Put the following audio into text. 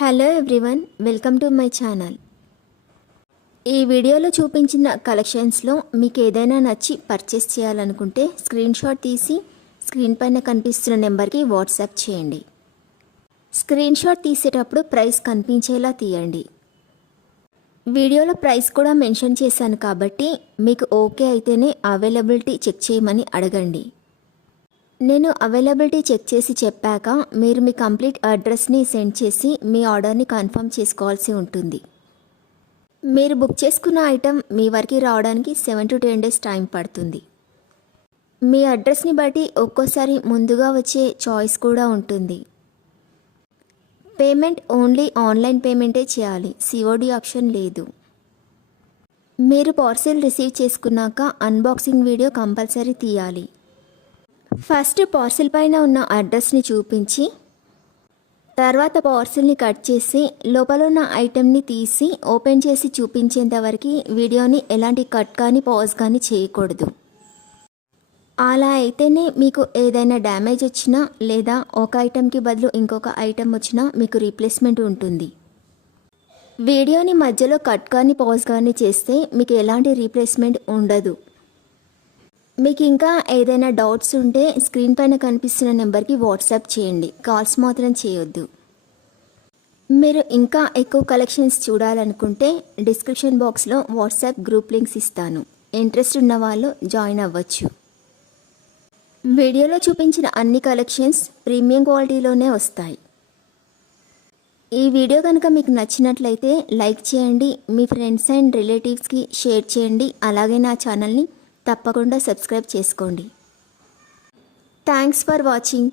Hello everyone, welcome to my channel. ఈ వీడియోలో చూపించిన కలెక్షన్స్లో మీకు ఏదైనా నచ్చి పర్చేస్ చేయాలనుకుంటే స్క్రీన్ షాట్ తీసి స్క్రీన్ పైన కనిపిస్తున్న నెంబర్కి వాట్సాప్ చేయండి. స్క్రీన్ షాట్ తీసేటప్పుడు ప్రైస్ కనిపించేలా తీయండి. వీడియోలో ప్రైస్ కూడా మెన్షన్ చేశాను కాబట్టి మీకు ఓకే అయితేనే అవైలబిలిటీ చెక్ చేయమని అడగండి. నేను అవైలబిలిటీ చెక్ చేసి చెప్పాక మీరు మీ కంప్లీట్ అడ్రస్ని సెండ్ చేసి మీ ఆర్డర్ని కన్ఫర్మ్ చేసుకోవాల్సి ఉంటుంది. మీరు బుక్ చేసుకున్న ఐటెం మీ వరకు రావడానికి 7 to 10 days టైం పడుతుంది. మీ అడ్రస్ని బట్టి ఒక్కోసారి ముందుగా వచ్చే చాయిస్ కూడా ఉంటుంది. పేమెంట్ ఓన్లీ ఆన్లైన్ పేమెంటే చేయాలి, సిఓడి ఆప్షన్ లేదు. మీరు పార్సిల్ రిసీవ్ చేసుకున్నాక అన్బాక్సింగ్ వీడియో కంపల్సరీ తీయాలి. ఫస్ట్ పార్సిల్ పైన ఉన్న అడ్రస్ని చూపించి తర్వాత పార్సిల్ని కట్ చేసి లోపల ఉన్న ఐటెంని తీసి ఓపెన్ చేసి చూపించేంత వరకు వీడియోని ఎలాంటి కట్ కానీ పాజ్ కానీ చేయకూడదు. అలా అయితేనే మీకు ఏదైనా డ్యామేజ్ వచ్చినా లేదా ఒక ఐటెంకి బదులు ఇంకొక ఐటెం వచ్చినా మీకు రీప్లేస్మెంట్ ఉంటుంది. వీడియోని మధ్యలో కట్ కానీ పాజ్ కానీ చేస్తే మీకు ఎలాంటి రీప్లేస్మెంట్ ఉండదు. మీకు ఇంకా ఏదైనా డౌట్స్ ఉంటే స్క్రీన్ పైన కనిపిస్తున్న నెంబర్కి వాట్సాప్ చేయండి, కాల్స్ మాత్రం చేయొద్దు. మీరు ఇంకా ఎక్కువ కలెక్షన్స్ చూడాలనుకుంటే డిస్క్రిప్షన్ బాక్స్లో వాట్సాప్ గ్రూప్ లింక్స్ ఇస్తాను, ఇంట్రెస్ట్ ఉన్న వాళ్ళు జాయిన్ అవ్వచ్చు. వీడియోలో చూపించిన అన్ని కలెక్షన్స్ ప్రీమియం క్వాలిటీలోనే వస్తాయి. ఈ వీడియో కనుక మీకు నచ్చినట్లయితే లైక్ చేయండి, మీ ఫ్రెండ్స్ అండ్ రిలేటివ్స్కి షేర్ చేయండి. అలాగే నా ఛానల్ని తప్పకుండా సబ్స్క్రైబ్ చేసుకోండి. Thanks for watching.